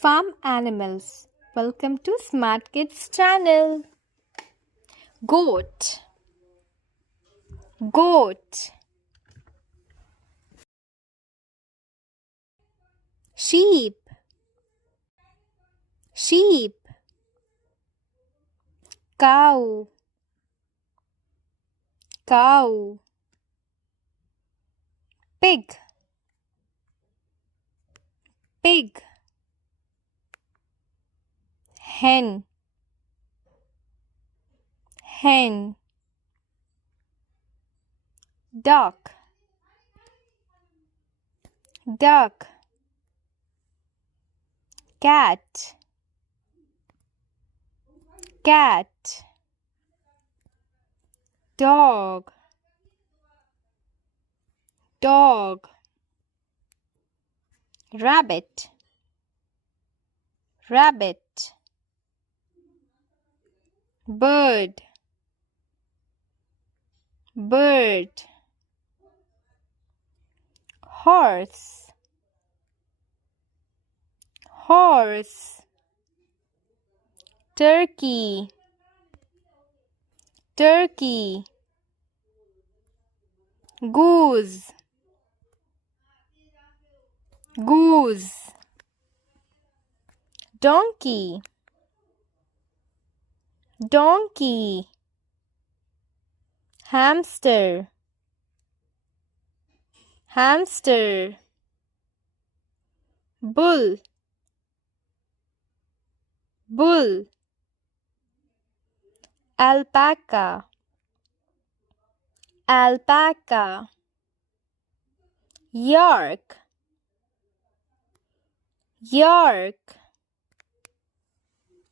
farm animals. Welcome to Smart Kids channel. Goat, goat. Sheep, sheep. Cow, cow. Pig, pig. Hen, hen. Duck, duck. Cat, cat. Dog, dog. Rabbit, rabbit. Bird, bird. Horse, horse. Turkey, turkey. Goose, goose. Donkey, donkey. Hamster, hamster. Bull, bull. Alpaca, alpaca. Yak, yak.